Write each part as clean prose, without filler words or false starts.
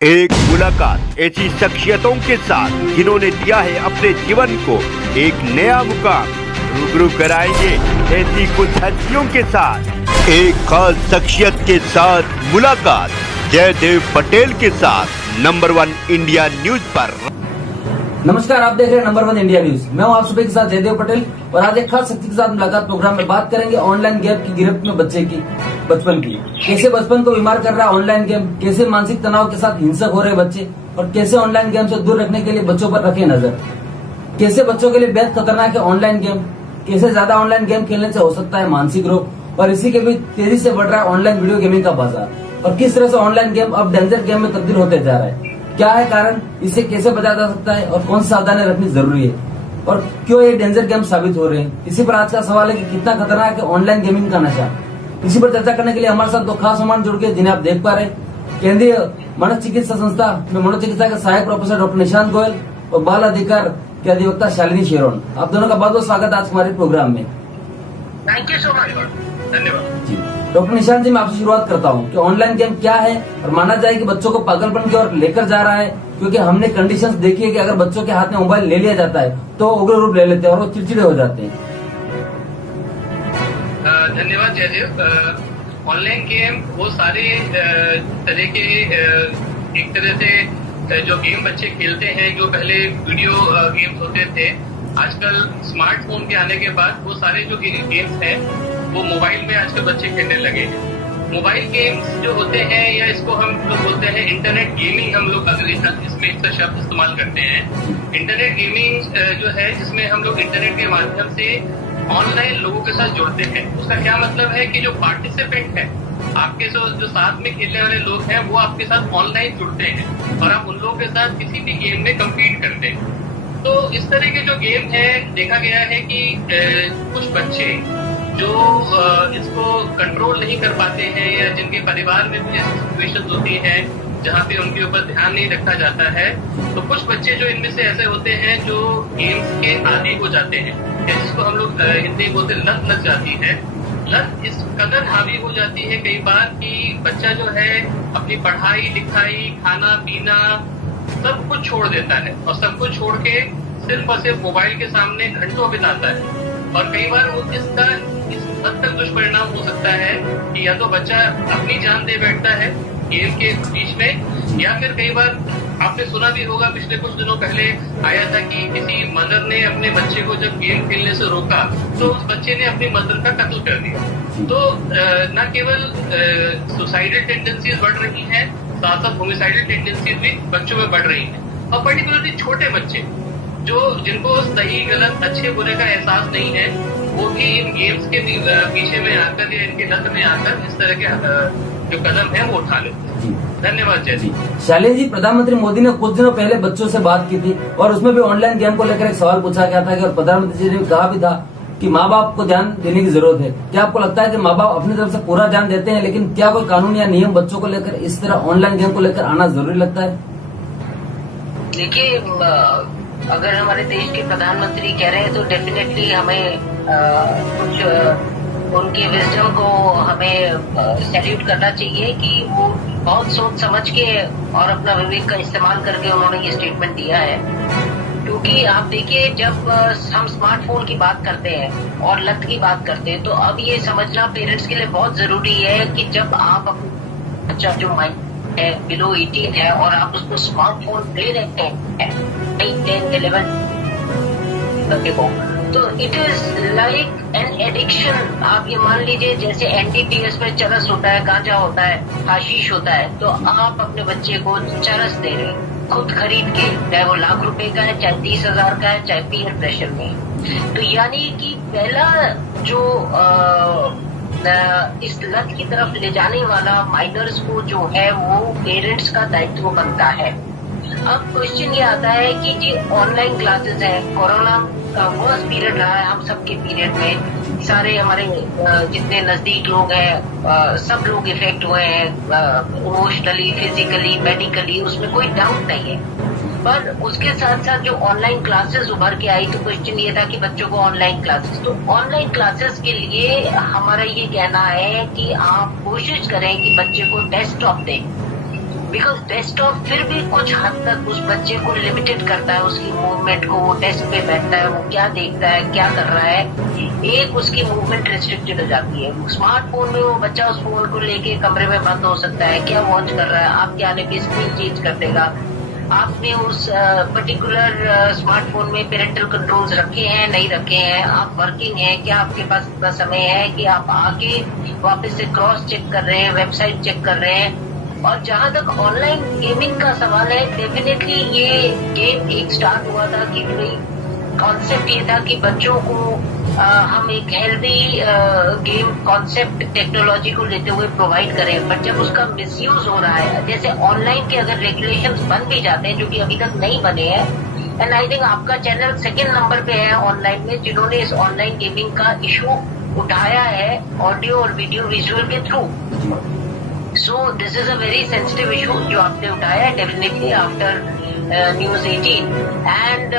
एक मुलाकात ऐसी शख्सियतों के साथ जिन्होंने दिया है अपने जीवन को एक नया मुकाम। रूबरू कराएंगे ऐसी कुछ हस्तियों के साथ एक खास शख्सियत के साथ मुलाकात जयदेव पटेल के साथ नंबर 1 इंडिया न्यूज पर। नमस्कार, आप देख रहे हैं नंबर 1 इंडिया न्यूज। मैं हूं आप सुबह के साथ जयदेव पटेल और आज एक खास शख्स के साथ मुलाकात प्रोग्राम में बात करेंगे ऑनलाइन गेम की गिरफ्त में बच्चे की बचपन की। कैसे बचपन को बीमार कर रहा है ऑनलाइन गेम, कैसे मानसिक तनाव के साथ हिंसक हो रहे बच्चे और कैसे ऑनलाइन गेम से दूर रखने के लिए बच्चों पर रखे नजर। कैसे बच्चों के लिए बेहद खतरनाक है ऑनलाइन गेम, कैसे ज्यादा ऑनलाइन गेम खेलने से हो सकता है मानसिक रोग और इसी के बीच तेजी से बढ़ रहा है ऑनलाइन वीडियो गेमिंग का बाजार और किस तरह से ऑनलाइन गेम अब डेंजर गेम में तब्दील होते जा रहा है। क्या है कारण, इसे कैसे बचा जा सकता है और कौन सी सावधानी रखनी जरूरी है और क्यों ये डेंजर गेम साबित हो रहे हैं। इसी पर आज का सवाल है कि कितना खतरनाक है ऑनलाइन गेमिंग का नशा। इसी पर चर्चा करने के लिए हमारे साथ दो खास मेहमान जुड़ गए जिन्हें आप देख पा रहे हैं। केंद्रीय मनोचिकित्सा संस्था में मनोचिकित्सा के सहायक प्रोफेसर डॉक्टर निशांत गोयल और बाल अधिकार के अधिवक्ता शालिनी शेरोन। आप दोनों का बहुत बहुत स्वागत आज हमारे प्रोग्राम में। थैंक यू सो मच, धन्यवाद जी डॉक्टर निशांत जी, मैं आपसे शुरुआत करता हूँ कि ऑनलाइन गेम क्या है और माना जाए कि बच्चों को पागलपन की ओर लेकर जा रहा है, क्योंकि हमने कंडीशंस देखी है कि अगर बच्चों के हाथ में मोबाइल ले लिया जाता है तो उग्र रूप ले लेते हैं और वो चिड़चिड़े हो जाते हैं। धन्यवाद जयदेव। ऑनलाइन गेम वो सारे तरह के एक तरह से जो गेम बच्चे खेलते हैं, जो पहले वीडियो गेम्स होते थे, आजकल स्मार्टफोन के आने के बाद वो सारे जो गेम्स हैं वो मोबाइल में आजकल बच्चे खेलने लगे हैं। मोबाइल गेम्स जो होते हैं या इसको हम लोग बोलते हैं इंटरनेट गेमिंग, हम लोग अगर इसमें इसका शब्द इस्तेमाल करते हैं। इंटरनेट गेमिंग जो है जिसमें हम लोग इंटरनेट के माध्यम से ऑनलाइन लोगों के साथ जुड़ते हैं। उसका क्या मतलब है कि जो पार्टिसिपेंट है, आपके जो साथ में खेलने वाले लोग हैं, वो आपके साथ ऑनलाइन जुड़ते हैं और आप उन लोगों के साथ किसी भी गेम में कम्पीट करते हैं। तो इस तरह के जो गेम है, देखा गया है कि कुछ बच्चे जो इसको कंट्रोल नहीं कर पाते हैं या जिनके परिवार में भी ऐसी सिचुएशंस होती हैं जहाँ पे उनके ऊपर ध्यान नहीं रखा जाता है, तो कुछ बच्चे जो इनमें से ऐसे होते हैं जो गेम्स के आदी हो जाते हैं, जिसको हम लोग हिंदी में बोलते लत लग जाती है। लत इस कदर हावी हो जाती है कई बार कि बच्चा जो है अपनी पढ़ाई लिखाई खाना पीना सब कुछ छोड़ देता है और सब कुछ छोड़ के सिर्फ और सिर्फ मोबाइल के सामने घंटों बिताता है। और कई बार वो इसका इस हद तक दुष्परिणाम हो सकता है कि या तो बच्चा अपनी जान दे बैठता है गेम के बीच में, या फिर कई बार आपने सुना भी होगा, पिछले कुछ दिनों पहले आया था कि किसी मदर ने अपने बच्चे को जब गेम खेलने से रोका तो उस बच्चे ने अपनी मदर का कत्ल कर दिया। तो न केवल सुसाइडल टेंडेंसीज बढ़ रही हैं, साथ साथ होमिसाइडल टेंडेंसीज भी बच्चों में बढ़ रही हैं और पर्टिकुलरली छोटे बच्चे जो जिनको सही गलत अच्छे बुरे का एहसास नहीं है, वो भी इन गेम्स के पीछे में आकर या इनके लत में आकर इस तरह के जो कदम है वो उठा लेते हैं। धन्यवाद जय जी। शालिनी जी, प्रधानमंत्री मोदी ने कुछ दिनों पहले बच्चों से बात की थी और उसमें भी ऑनलाइन गेम को लेकर एक सवाल पूछा गया था और प्रधानमंत्री जी ने कहा भी था कि माँ बाप को ध्यान देने की जरूरत है। क्या आपको लगता है कि माँ बाप अपनी तरफ से पूरा ध्यान देते हैं, लेकिन क्या कोई कानून या नियम बच्चों को लेकर इस तरह ऑनलाइन गेम को लेकर आना जरूरी लगता है? देखिए, अगर हमारे देश के प्रधानमंत्री कह रहे हैं तो डेफिनेटली हमें कुछ उनके विजडम को हमें सैल्यूट करना चाहिए कि वो बहुत सोच समझ के और अपना विवेक का इस्तेमाल करके उन्होंने ये स्टेटमेंट दिया है। क्योंकि आप देखिए, जब हम स्मार्टफोन की बात करते हैं और लत की बात करते हैं, तो अब ये समझना पेरेंट्स के लिए बहुत जरूरी है कि जब आप अपना बच्चा जो माइंड है बिलो 18 है और आप उसको स्मार्टफोन दे रहे हैं 10, 11 को, तो it is like an addiction. आप ये मान लीजिए जैसे एनडीपीएस में चरस होता है, गांजा होता है, हाशीश होता है, तो आप अपने बच्चे को चरस दे रहे हैं खुद खरीद के, चाहे वो लाख रुपए का है, चाहे 30,000 का है, चाहे पीयर प्रेशर में। तो यानी कि पहला जो इस लत की तरफ ले जाने वाला माइनर्स को जो है वो पेरेंट्स का दायित्व बनता है। अब क्वेश्चन ये आता है कि जी ऑनलाइन क्लासेस है, कोरोना का वर्स्ट पीरियड रहा है हम सबके पीरियड में, सारे हमारे जितने नजदीक लोग हैं सब लोग इफेक्ट हुए हैं इमोशनली, फिजिकली, मेडिकली, उसमें कोई डाउट नहीं है। पर उसके साथ साथ जो ऑनलाइन क्लासेस उभर के आई, तो क्वेश्चन ये था कि बच्चों को ऑनलाइन क्लासेस, तो ऑनलाइन क्लासेस के लिए हमारा ये कहना है कि आप कोशिश करें कि बच्चे को डेस्कटॉप दें बिकॉज डेस्कटॉप फिर भी कुछ हद तक उस बच्चे को लिमिटेड करता है, उसकी मूवमेंट को। वो डेस्क पे बैठता है, वो क्या देखता है, क्या कर रहा है, एक उसकी मूवमेंट रिस्ट्रिक्टेड हो जाती है। स्मार्टफोन में वो बच्चा उस फोन को लेके कमरे में बंद हो सकता है, क्या वॉच कर रहा है, आपके आने पे स्क्रीन चेंज कर देगा। आपने उस पर्टिकुलर स्मार्टफोन में पेरेंटल कंट्रोल्स रखे हैं, नहीं रखे हैं, आप वर्किंग हैं, क्या आपके पास इतना समय है कि आप आके वापस से क्रॉस चेक कर रहे हैं, वेबसाइट चेक कर रहे हैं। और जहां तक ऑनलाइन गेमिंग का सवाल है, डेफिनेटली ये गेम एक स्टार्ट हुआ था कि भाई कॉन्सेप्ट ये था कि बच्चों को हम एक हेल्दी गेम कॉन्सेप्ट टेक्नोलॉजी को लेते हुए प्रोवाइड करें। बट जब उसका मिसयूज हो रहा है, जैसे ऑनलाइन के अगर रेगुलेशंस बन भी जाते हैं, जो कि अभी तक नहीं बने हैं, एंड आई थिंक आपका चैनल सेकंड नंबर पे है ऑनलाइन में जिन्होंने इस ऑनलाइन गेमिंग का इशू उठाया है ऑडियो और वीडियो विजुअल के through. So this is a very sensitive issue जो आपने उठाया है, डेफिनेटली आफ्टर न्यूज 18। एंड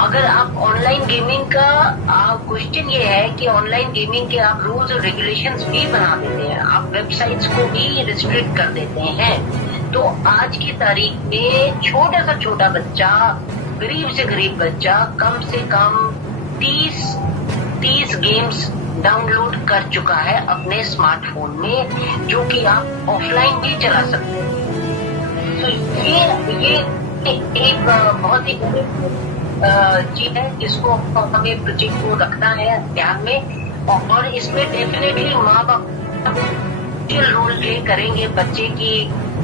अगर आप ऑनलाइन गेमिंग का क्वेश्चन ये है कि ऑनलाइन गेमिंग के आप रूल्स और रेगुलेशंस भी बना देते हैं, आप वेबसाइट्स को भी रिस्ट्रिक्ट कर देते हैं। तो आज की तारीख में छोटा सा छोटा बच्चा, गरीब से गरीब बच्चा कम से कम 30 गेम्स डाउनलोड कर चुका है अपने स्मार्टफोन में, जो कि आप ऑफलाइन भी चला सकते हैं। तो ये एक बहुत ही चीज है जिसको हमें प्रोजेक्ट को रखना है ध्यान में। और इसमें डेफिनेटली माँ बाप रोल प्ले करेंगे बच्चे की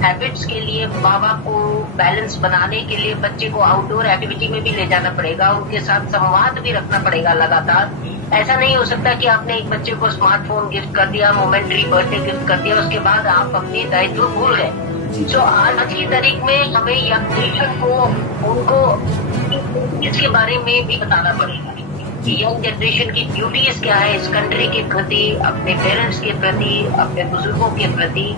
हैबिट्स के लिए। माँ बाप को बैलेंस बनाने के लिए बच्चे को आउटडोर एक्टिविटी में भी ले जाना पड़ेगा, उनके साथ संवाद भी रखना पड़ेगा लगातार। ऐसा नहीं हो सकता कि आपने एक बच्चे को स्मार्टफोन गिफ्ट कर दिया, मोमेंट्री बर्थडे गिफ्ट कर दिया, उसके बाद आप अपने दायित्व भूल गए। तो आज की तारीख में हमें यंग जनरेशन को उनको इसके बारे में भी बताना पड़ेगा कि यंग जनरेशन की ड्यूटीज क्या है इस कंट्री के प्रति, अपने पेरेंट्स के प्रति, अपने बुजुर्गों के प्रति,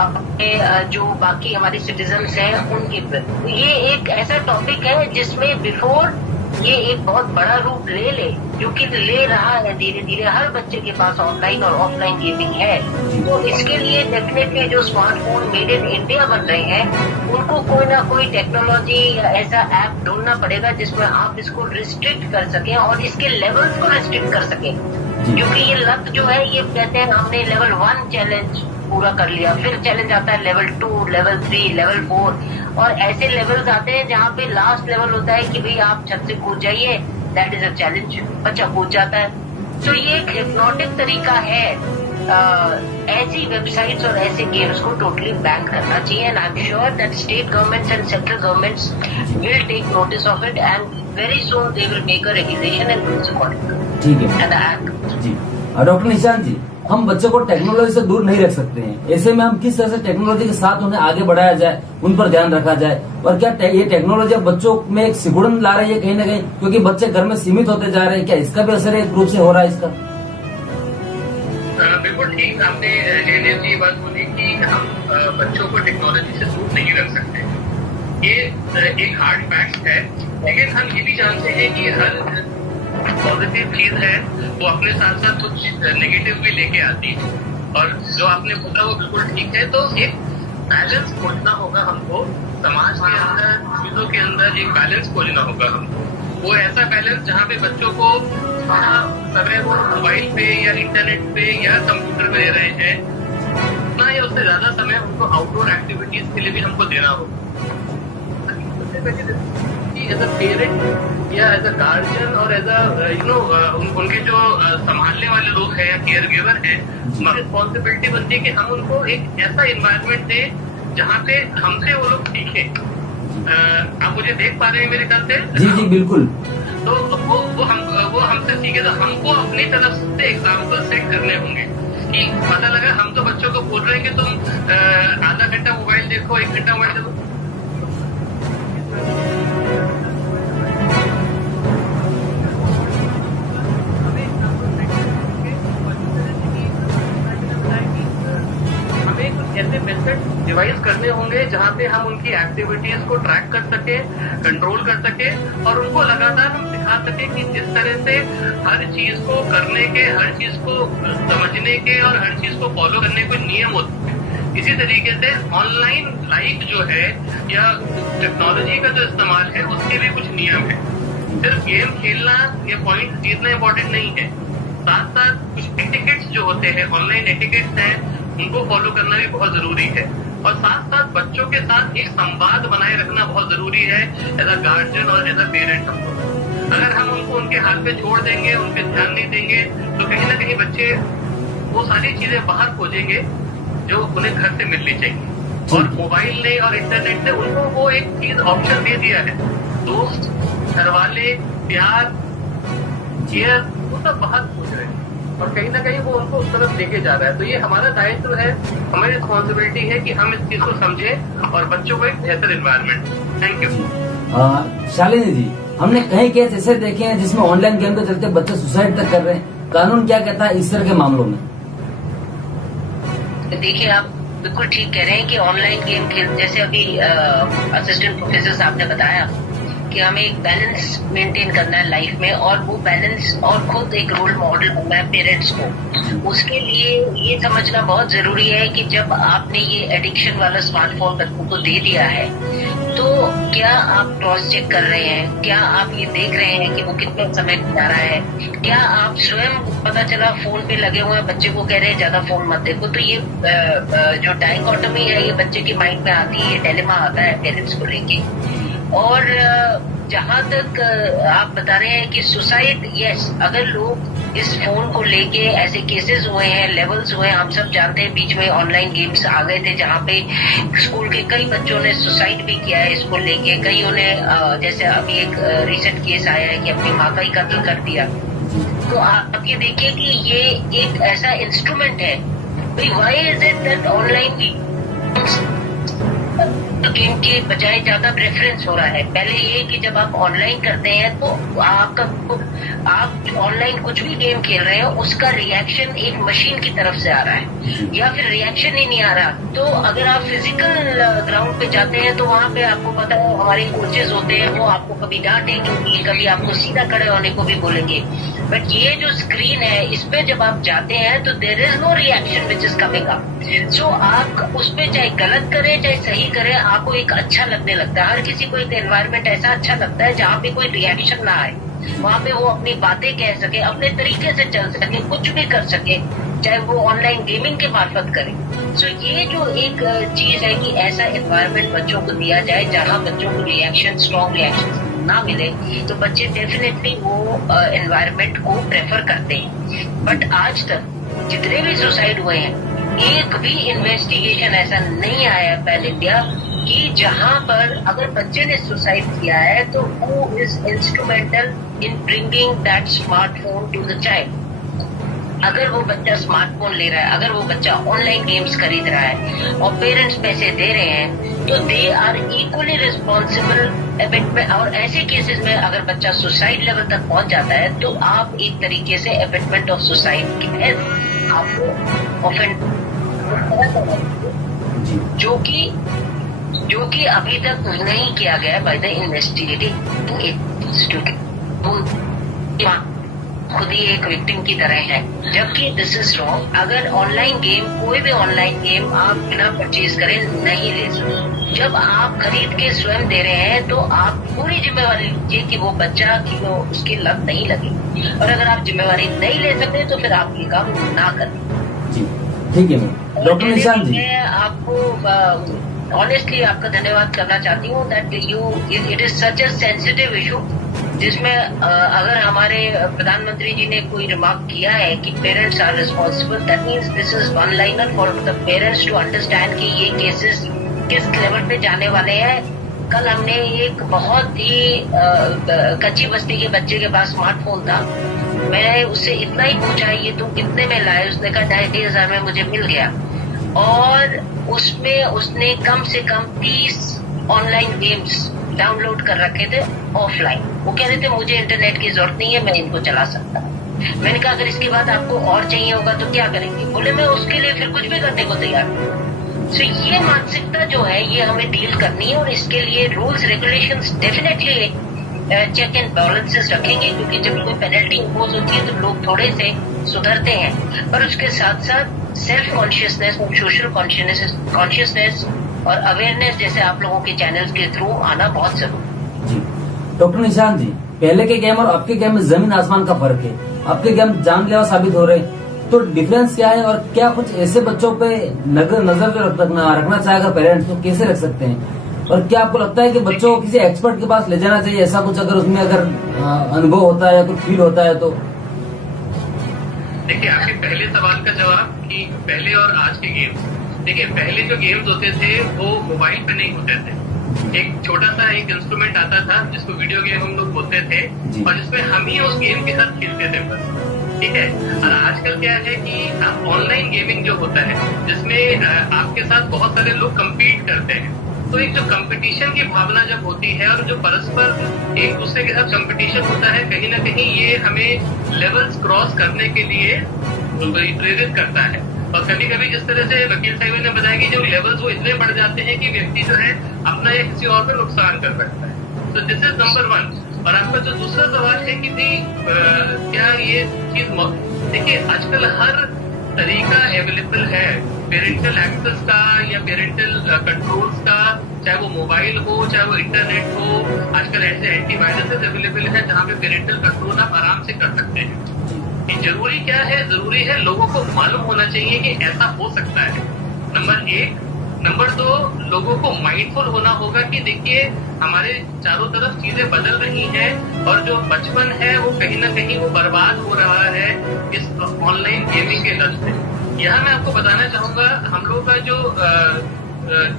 अपने जो बाकी हमारे सिटीजन्स हैं उनके प्रति। ये एक ऐसा टॉपिक है जिसमें बिफोर ये एक बहुत बड़ा रूप ले जो कि ले रहा है धीरे धीरे। हर बच्चे के पास ऑनलाइन और ऑफलाइन गेमिंग है। तो इसके लिए डेफिनेटली जो स्मार्टफोन मेड इन इंडिया बन रहे हैं उनको कोई ना कोई टेक्नोलॉजी या ऐसा ऐप ढूंढना पड़ेगा जिसमें आप इसको रिस्ट्रिक्ट कर सकें और इसके लेवल्स को रिस्ट्रिक्ट कर सकें। क्योंकि ये लत जो है, ये कहते हैं हमने लेवल 1 चैलेंज पूरा कर लिया, फिर चैलेंज आता है लेवल 2, लेवल 3, लेवल 4 और ऐसे लेवल्स आते हैं जहाँ पे लास्ट लेवल होता है कि भाई आप छत से कूद जाइए, दैट इज अ चैलेंज, बच्चा कूद जाता है। तो ये एक हिप्नोटिक तरीका है। ऐसी वेबसाइट्स और ऐसे गेम्स को टोटली बैन करना चाहिए and I am sure that state governments and central governments will take notice of it and very soon they will make a regulation and rules according. ठीक है जी। डॉक्टर निशांत जी, हम बच्चों को टेक्नोलॉजी से दूर नहीं रख सकते हैं, ऐसे में हम किस तरह से टेक्नोलॉजी के साथ उन्हें आगे बढ़ाया जाए, उन पर ध्यान रखा जाए, और क्या ये टेक्नोलॉजी अब बच्चों में एक सिकुड़न ला रही है कहीं ना कहीं, क्योंकि बच्चे घर में सीमित होते जा रहे हैं, क्या इसका भी असर एक रूप से हो रहा है इसका? बिल्कुल ठीक आपने जयदेव जी ये बात बोली कि हम बच्चों को टेक्नोलॉजी से दूर नहीं रख सकते, ये एक हार्ड फैक्ट है। लेकिन हम ये भी जानते हैं कि हर पॉजिटिव चीज है वो अपने साथ साथ कुछ नेगेटिव भी लेके आती है, और जो आपने बोला वो बिल्कुल ठीक है। तो एक बैलेंस खोजना होगा हमको, समाज के अंदर, चीजों के अंदर एक बैलेंस खोजना होगा हमको। वो ऐसा बैलेंस जहाँ पे बच्चों को समय वो मोबाइल पे या इंटरनेट पे या कंप्यूटर पे दे रहे हैं, उतना या उससे ज्यादा समय उनको आउटडोर एक्टिविटीज के लिए भी हमको देना होगा। एज अ पेरेंट या एज अ गार्जियन और एज अ उनके जो संभालने वाले लोग हैं या केयर गिवर हैं, हमारी रिस्पॉन्सिबिलिटी बनती है कि हम उनको एक ऐसा इन्वायरमेंट दें जहाँ पे हमसे वो लोग सीखें। आप मुझे देख पा रहे हैं मेरे ख्याल से? जी जी बिल्कुल। तो वो हमसे सीखे, तो हमको अपनी तरफ से एग्जाम्पल सेट करने होंगे कि पता लगा हम तो बच्चों को बोल रहे हैं कि तुम आधा घंटा मोबाइल देखो, 1 घंटा मोबाइल देखो। ऐसे मेथड डिवाइस करने होंगे जहाँ पे हम उनकी एक्टिविटीज को ट्रैक कर सके, कंट्रोल कर सके, और उनको लगातार हम सिखा सके कि जिस तरह से हर चीज को करने के, हर चीज को समझने के और हर चीज को फॉलो करने के नियम होते हैं। इसी तरीके से ऑनलाइन लाइफ जो है या टेक्नोलॉजी का जो इस्तेमाल है उसके भी कुछ नियम है। सिर्फ गेम खेलना या पॉइंट जीतना इम्पोर्टेंट नहीं है, साथ साथ कुछ एटिकेट्स जो होते हैं, ऑनलाइन एटिकेट्स हैं, उनको फॉलो करना भी बहुत जरूरी है। और साथ साथ बच्चों के साथ एक संवाद बनाए रखना बहुत जरूरी है एज अ गार्जियन और एज अ पेरेंट। अगर हम उनको उनके हाथ पे छोड़ देंगे, उन पे ध्यान नहीं देंगे, तो कहीं ना कहीं बच्चे वो सारी चीजें बाहर खोजेंगे जो उन्हें घर से मिलनी चाहिए। और मोबाइल ने और इंटरनेट ने उनको वो एक चीज ऑप्शन दे दिया है, दोस्त, घर वाले, प्यार, केयर, वो सब बाहर खोज रहे हैं और कहीं ना कहीं वो उनको उस तरफ लेके जा रहा है। तो ये हमारा दायित्व है, हमारी रिस्पॉन्सिबिलिटी है कि हम इस चीज को समझें और बच्चों को एक बेहतर environment. Thank you. Shalini ji, हमने कई केस ऐसे देखे हैं जिसमें ऑनलाइन गेम के चलते बच्चे सुसाइड तक कर रहे हैं। कानून क्या कहता है इस तरह के मामलों में? देखिए, आप बिल्कुल ठीक कह रहे हैं कि ऑनलाइन गेम खेल, जैसे अभी असिस्टेंट प्रोफेसर साहब ने बताया कि हमें एक बैलेंस मेंटेन करना है लाइफ में, और वो बैलेंस और खुद एक रोल मॉडल होना है पेरेंट्स को। उसके लिए ये समझना बहुत जरूरी है कि जब आपने ये एडिक्शन वाला स्मार्टफोन बच्चों को दे दिया है तो क्या आप क्रॉस चेक कर रहे हैं, क्या आप ये देख रहे हैं कि वो कितने समय बिता रहा है, क्या आप स्वयं, पता चला फोन पे लगे हुए हैं, बच्चे को कह रहे हैं ज्यादा फोन मत देखो। तो ये जो डाइकोटमी है ये बच्चे के माइंड में आती है, डिलेमा आता है पेरेंट्स को लेके। और जहाँ तक आप बता रहे हैं कि सुसाइड, यस, अगर लोग इस फोन को लेके ऐसे केसेस हुए हैं, लेवल्स हुए हैं, हम सब जानते हैं बीच में ऑनलाइन गेम्स आ गए थे जहाँ पे स्कूल के कई बच्चों ने सुसाइड भी किया है इसको लेके। कईयों ने, जैसे अभी एक रिसेंट केस आया है कि अपनी माँ का ही कत्ल कर दिया। तो आप ये देखिए कि ये एक ऐसा इंस्ट्रूमेंट है। Why is it that online game के बजाय ज्यादा प्रेफरेंस हो रहा है? पहले ये कि जब आप ऑनलाइन करते हैं तो आप ऑनलाइन कुछ भी गेम खेल रहे हो उसका रिएक्शन एक मशीन की तरफ से आ रहा है, या फिर रिएक्शन ही नहीं आ रहा। तो अगर आप फिजिकल ग्राउंड पे जाते हैं तो वहाँ पे आपको पता है हमारे कोचेस होते हैं, वो आपको कभी डांटेंगे, कभी आपको सीधा खड़े होने को भी बोलेंगे। बट ये जो स्क्रीन है इस पे जब आप जाते हैं तो there is no reaction which is coming up. So आप उस पे चाहे गलत करें चाहे सही करें, आपको एक अच्छा लगने लगता है। हर किसी को एक एनवायरनमेंट ऐसा अच्छा लगता है जहाँ पे कोई रिएक्शन ना आए, वहाँ पे वो अपनी बातें कह सके, अपने तरीके से चल सके, कुछ भी कर सके, चाहे वो ऑनलाइन गेमिंग के मार्फत करे। सो ये जो एक चीज है कि ऐसा एनवायरनमेंट बच्चों को दिया जाए जहाँ बच्चों को रिएक्शन, स्ट्रॉन्ग रिएक्शन ना मिले, तो बच्चे डेफिनेटली वो एनवायरनमेंट को प्रेफर करते हैं। बट आज तक जितने भी सुसाइड हुए हैं, एक भी इन्वेस्टिगेशन ऐसा नहीं आया है पैन इंडिया कि जहां पर अगर बच्चे ने सुसाइड किया है तो who is instrumental in bringing that smartphone to the child. अगर वो बच्चा स्मार्टफोन ले रहा है, अगर वो बच्चा ऑनलाइन गेम्स खरीद रहा है और पेरेंट्स पैसे दे रहे हैं, तो दे आर इक्वली रिस्पॉन्सिबल एबिट में। और ऐसे केसेस में अगर बच्चा सुसाइड लेवल तक पहुंच जाता है तो आप एक तरीके से एबिटमेंट ऑफ सुसाइड की है, आपको ऑफेंड जो कि अभी तक नहीं किया गया बाय द इन्वेस्टिगेटिंग इंस्टीट्यूट। खुद ही एक विक्टिम की तरह है, जबकि दिस इज रॉन्ग। अगर ऑनलाइन गेम, कोई भी ऑनलाइन गेम आप बिना परचेज करें नहीं ले सकते। जब आप खरीद के स्वयं दे रहे हैं तो आप पूरी जिम्मेवारी लीजिए कि वो बच्चा की वो उसकी लत नहीं लगे, और अगर आप जिम्मेवारी नहीं ले सकते तो फिर आप ये काम ना करें। ठीक है मैम। डॉक्टर निशांत जी, मैं आपको ऑनेस्टली आपका धन्यवाद करना चाहती हूँ that it is such A sensitive issue, जिसमें अगर हमारे प्रधानमंत्री जी ने कोई रिमार्क किया है कि parents are responsible, that means this is one liner for the parents to understand कि ये केसेस किस लेवल पे जाने वाले हैं। कल हमने एक बहुत ही कच्ची बस्ती के बच्चे के पास स्मार्टफोन था, मैं उससे इतना ही पूछा ये तुम कितने में लाए, उसने कहा 2,500 में मुझे मिल गया, और उसमें उसने कम से कम 30 ऑनलाइन गेम्स डाउनलोड कर रखे थे ऑफलाइन। वो कह रहे थे मुझे इंटरनेट की जरूरत नहीं है, मैं इनको चला सकता हूँ। मैंने कहा अगर इसके बाद आपको और चाहिए होगा तो क्या करेंगे? बोले मैं उसके लिए फिर कुछ भी करने को तैयार हूँ। सो ये मानसिकता जो है ये हमें डील करनी है, और इसके लिए rules regulations definitely check and balances रखेंगे, क्योंकि जब कोई पेनल्टी इम्पोज होती है तो लोग थोड़े से सुधरते हैं। पर उसके साथ साथ सेल्फ कॉन्शियसनेस और सोशल कॉन्शियसनेस और अवेयरनेस जैसे आप लोगों के चैनल्स के थ्रू आना बहुत जरूरी जी। डॉक्टर निशांत जी, पहले के गेम और आपके गेम में जमीन आसमान का फर्क है। आपके गेम जानलेवा साबित हो रहे हैं, तो डिफरेंस क्या है और क्या कुछ ऐसे बच्चों पे नजर जो रखना चाहे अगर पेरेंट्स तो कैसे रख सकते हैं? और क्या आपको लगता है कि बच्चों को किसी एक्सपर्ट के पास ले जाना चाहिए, ऐसा कुछ अगर उसमें अगर अनुभव होता है या कुछ फील होता है तो? देखिए, आपके पहले सवाल का जवाब कि पहले और आज के गेम्स, देखिए पहले जो गेम्स होते थे वो मोबाइल पे नहीं होते थे। एक छोटा सा एक इंस्ट्रूमेंट आता था जिसको वीडियो गेम हम लोग बोलते थे और जिसमें हम ही उस गेम के साथ खेलते थे बस, ठीक है। और आजकल क्या है कि ऑनलाइन गेमिंग जो होता है जिसमें आपके साथ बहुत सारे लोग कम्पीट करते हैं, तो एक जो कंपटीशन की भावना जब होती है और जो परस्पर एक दूसरे के साथ कंपटीशन होता है, कहीं ना कहीं ये हमें लेवल्स क्रॉस करने के लिए प्रेरित करता है। और कभी कभी जिस तरह से वकील साहब ने बताया कि जो लेवल्स वो इतने बढ़ जाते हैं कि व्यक्ति जो है अपना या किसी और को नुकसान कर सकता है। तो दिस इज नंबर 1। और आपका जो दूसरा सवाल है कि क्या ये चीज, देखिए आजकल हर तरीका अवेलेबल है पेरेंटल एक्सेस का या पेरेंटल कंट्रोल्स का, चाहे वो मोबाइल हो चाहे वो इंटरनेट हो। आजकल ऐसे एंटीवायरसेस अवेलेबल है जहाँ पे पेरेंटल कंट्रोल आप आराम से कर सकते हैं। जरूरी क्या है? जरूरी है लोगों को मालूम होना चाहिए कि ऐसा हो सकता है, नंबर 1। नंबर 2, लोगों को माइंडफुल होना होगा कि देखिए हमारे चारों तरफ चीजें बदल रही हैं और जो बचपन है वो कहीं ना कहीं वो बर्बाद हो रहा है इस ऑनलाइन गेमिंग के लत से। यहाँ मैं आपको बताना चाहूंगा, हम लोग का जो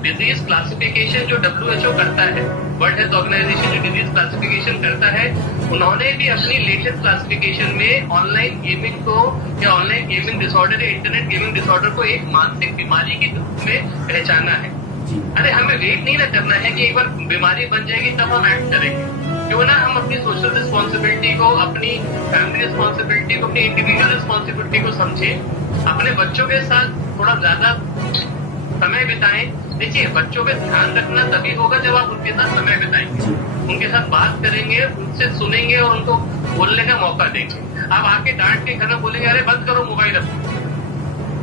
डिजीज क्लासिफिकेशन जो WHO करता है, वर्ल्ड हेल्थ ऑर्गेनाइजेशन जो डिजीज क्लासिफिकेशन करता है, उन्होंने भी अपनी लेटेस्ट क्लासिफिकेशन में ऑनलाइन गेमिंग को या ऑनलाइन गेमिंग डिसऑर्डर या इंटरनेट गेमिंग डिसऑर्डर को एक मानसिक बीमारी के रूप में पहचाना है। अरे हमें वेट नहीं ना करना है कि एक बार बीमारी बन जाएगी तब हम एक्ट करेंगे। क्यों ना हम अपनी सोशल रिस्पॉन्सिबिलिटी को, अपनी फैमिली रिस्पॉन्सिबिलिटी को, अपनी इंडिविजुअल रिस्पॉन्सिबिलिटी को समझें, अपने बच्चों के साथ थोड़ा ज्यादा समय बिताएं। देखिए बच्चों पे ध्यान रखना तभी होगा जब आप उनके साथ समय बिताएंगे, उनके साथ बात करेंगे, उनसे सुनेंगे और उनको बोलने का मौका देंगे। आप आके डांट के घर में बोलेंगे अरे बंद करो मोबाइल,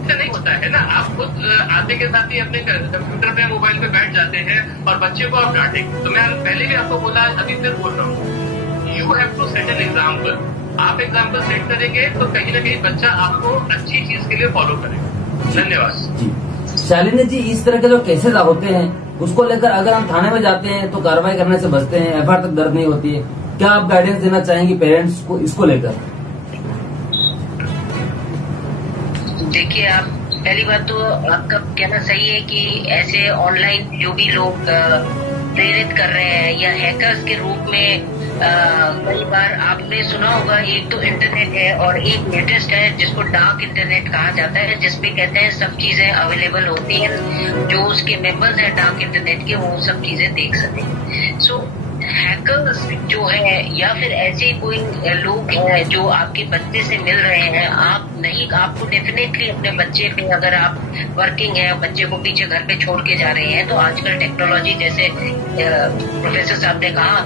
ऐसा नहीं होता है ना। आप खुद आते के साथ ही अपने कंप्यूटर पे मोबाइल पे बैठ जाते हैं और बच्चे को आप डांटेंगे। तो मैं पहले भी आपको बोला, अभी फिर बोल रहा हूँ, you have to set an example. आप एग्जाम्पल सेट करेंगे तो कहीं ना कहीं बच्चा आपको अच्छी चीज के लिए फॉलो करेगा। धन्यवाद। शालिनी जी, इस तरह के जो केसेस होते हैं उसको लेकर अगर हम थाने में जाते हैं तो कार्रवाई करने से बचते हैं, FIR तक दर्ज नहीं होती है, क्या आप गाइडेंस देना चाहेंगे पेरेंट्स को इसको लेकर? देखिए, आप पहली बात तो आपका कहना सही है कि ऐसे ऑनलाइन जो भी लोग प्रेरित कर रहे हैं या हैकर्स के रूप में कई बार आपने सुना होगा, एक तो इंटरनेट है और एक लेटेस्ट है जिसको डार्क इंटरनेट कहा जाता है, जिसपे कहते हैं सब चीजें अवेलेबल होती हैं, जो उसके मेंबर्स हैं डार्क इंटरनेट के वो सब चीजें देख सकें। सो हैकर्स जो है या फिर ऐसे कोई लोग हैं जो आपके बच्चे से मिल रहे हैं, आपको डेफिनेटली अपने बच्चे पे, अगर आप वर्किंग है, बच्चे को पीछे घर पे छोड़ के जा रहे हैं, तो आजकल टेक्नोलॉजी जैसे प्रोफेसर साहब ने कहा,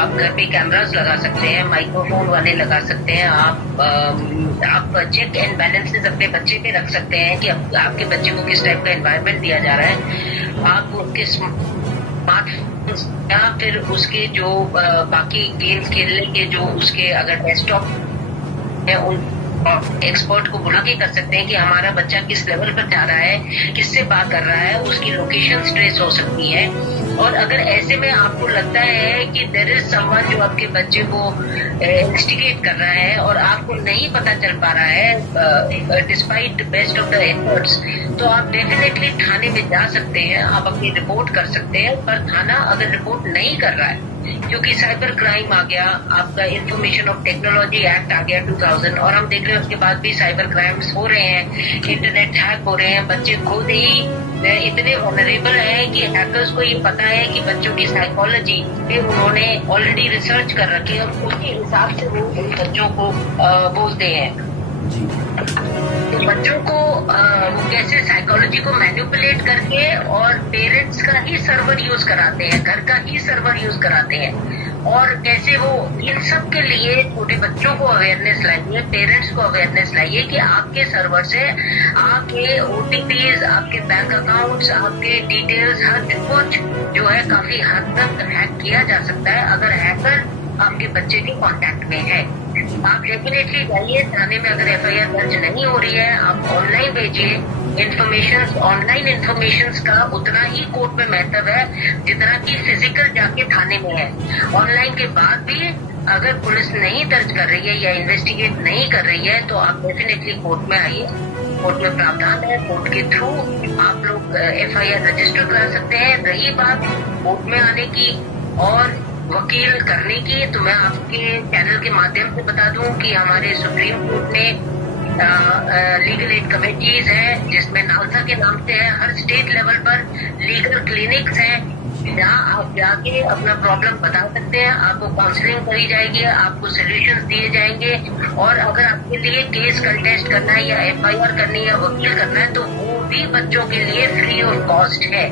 आप घर पे कैमरास लगा सकते हैं, माइक्रोफोन वाले लगा सकते हैं, आप चेक एंड बैलेंसेस अपने बच्चे पे रख सकते हैं कि आपके बच्चे को किस टाइप का एनवायरनमेंट दिया जा रहा है। आप उसके स्मार्ट या फिर उसके जो बाकी गेम्स खेलने के जो उसके अगर डेस्कटॉप है उन एक्सपर्ट को बुला के कर सकते हैं कि हमारा बच्चा किस लेवल पर जा रहा है, किससे बात कर रहा है, उसकी लोकेशन ट्रेस हो सकती है। और अगर ऐसे में आपको लगता है कि देयर इज समवन जो आपके बच्चे को इन्वेस्टिगेट कर रहा है और आपको नहीं पता चल पा रहा है despite best of the efforts, तो आप डेफिनेटली थाने में जा सकते हैं, आप अपनी रिपोर्ट कर सकते हैं। पर थाना अगर रिपोर्ट नहीं कर रहा है, क्योंकि साइबर क्राइम आ गया, आपका इंफॉर्मेशन ऑफ टेक्नोलॉजी एक्ट आ गया 2000, और हम देख रहे हैं उसके बाद भी साइबर क्राइम्स हो रहे हैं, इंटरनेट हैक हो रहे हैं, बच्चे खुद ही इतने वनरेबल हैं कि हैकर्स को ये पता है कि बच्चों की साइकोलॉजी पे उन्होंने ऑलरेडी रिसर्च कर रखी है और उसके हिसाब से वो उन बच्चों को बोलते हैं। तो बच्चों को वो कैसे साइकोलॉजी को मैनिपुलेट करके और पेरेंट्स का ही सर्वर यूज कराते हैं, घर का ही सर्वर यूज कराते हैं, और कैसे वो इन सब के लिए छोटे बच्चों को अवेयरनेस लाइए, पेरेंट्स को अवेयरनेस लाइए कि आपके सर्वर से आपके OTPs, आपके बैंक अकाउंट्स, आपके डिटेल्स, हर कुछ जो है काफी हद तक हैक किया जा सकता है अगर हैकर आपके बच्चे के कांटेक्ट में है। आप डेफिनेटली जाइए थाने में, अगर FIR दर्ज नहीं हो रही है आप ऑनलाइन भेजिए इन्फॉर्मेशन। ऑनलाइन इन्फॉर्मेशन का उतना ही कोर्ट में महत्व है जितना कि फिजिकल जाके थाने में है। ऑनलाइन के बाद भी अगर पुलिस नहीं दर्ज कर रही है या इन्वेस्टिगेट नहीं कर रही है तो आप डेफिनेटली कोर्ट में आइए। कोर्ट में प्रावधान है, कोर्ट के थ्रू आप लोग FIR रजिस्टर करा सकते हैं। रही बात कोर्ट में आने की और वकील करने की, तो मैं आपके चैनल के माध्यम से बता दूं कि हमारे सुप्रीम कोर्ट में लीगल एड कमेटीज है जिसमें नालसा के नाम से है। हर स्टेट लेवल पर लीगल क्लिनिक्स हैं जहाँ आप जाके अपना प्रॉब्लम बता सकते हैं, आपको काउंसलिंग करी जाएगी, आपको सोल्यूशंस दिए जाएंगे। और अगर आपके लिए केस कंटेस्ट करना है या FIR करनी है या वकील करना है तो वो भी बच्चों के लिए फ्री ऑफ कॉस्ट है।